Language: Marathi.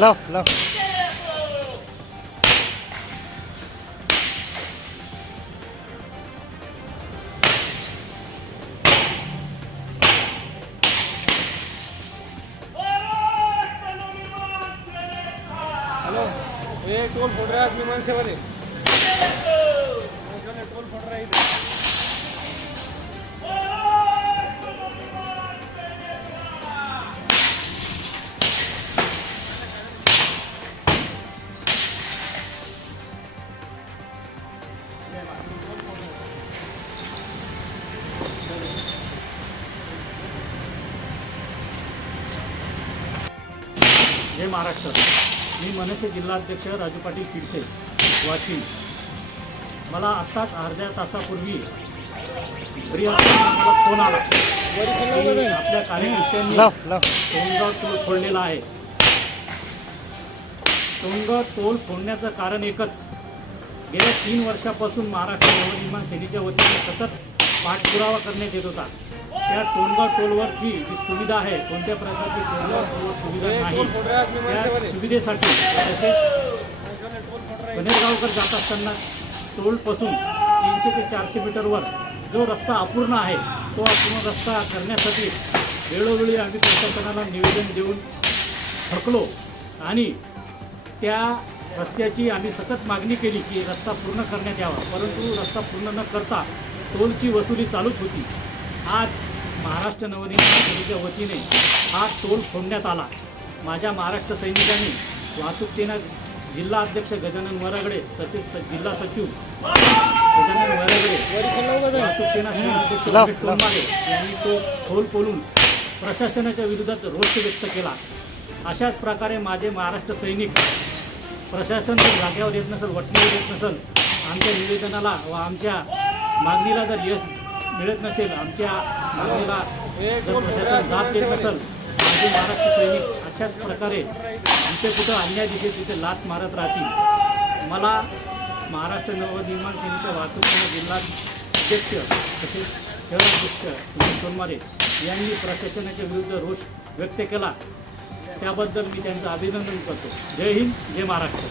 लाव लाव हॅलो हे टोल फोड रहा है विमान सेवा दे जय महाराष्ट्र. मी मनसे जिल्हाध्यक्ष राजू पाटील किडसे वाशिम. मला आत्ताच अर्ध्या तासापूर्वी घरी असताना मला फोन आला. की आपल्या कार्यकर्त्यांनी टोनगाव टोल फोडलेला आहे. टोनगाव टोल फोडण्याचं कारण एकच. गेल्या तीन वर्षापासून महाराष्ट्र नवनिर्माण सेनेच्या वतीने सतत पाठपुरावा करण्यात येत होता. त्या टोनगाव टोलवरची जी सुविधा आहे कोणत्या प्रकारची टोलवर सुविधा नाही त्या सुविधेसाठी तसेच कनेरगावकर जात असताना टोलपासून तीनशे ते चारशे मीटरवर जो रस्ता अपूर्ण आहे तो अपूर्ण रस्ता करण्यासाठी वेळोवेळी आम्ही प्रशासनाला निवेदन देऊन थकलो आणि त्या रस्त्याची आम्ही सतत मागणी केली की रस्ता पूर्ण करण्यात यावा. परंतु रस्ता पूर्ण न करता टोलची वसुली चालूच होती. आज महाराष्ट्र नवनिर्माण सेनेच्या वतीने हा टोल फोडण्यात आला. माझ्या महाराष्ट्र सैनिकांनी वाहतूक सेना जिल्हा अध्यक्ष गजानन वरागडे तसेच जिल्हा सचिव गजानन वरागडे वाहतूक सेना लाव, रमेश यांनी तो टोल बोलून प्रशासनाच्या विरोधात रोष व्यक्त केला. अशाच प्रकारे माझे महाराष्ट्र सैनिक प्रशासन जागेवर येत नसेल वटणीवर येत नसेल आमच्या निवेदनाला व आमच्या मागणीला जर यश मिळत नसेल आमच्या मागणीला जर प्रशासन जात देत नसेल माझे महाराष्ट्र सैनिक अशाच प्रकारे जिथे कुठं अन्याय दिसेल तिथे लात मारत राहतील. मला महाराष्ट्र नवनिर्माण सेनेच्या वाहतूक जिल्हा अध्यक्ष तसेच शहराध्यक्ष सोनमारे यांनी प्रशासनाच्या विरुद्ध रोष व्यक्त केला. त्याबद्दल मी त्यांचं अभिनंदन करतो. जय हिंद जय महाराष्ट्र.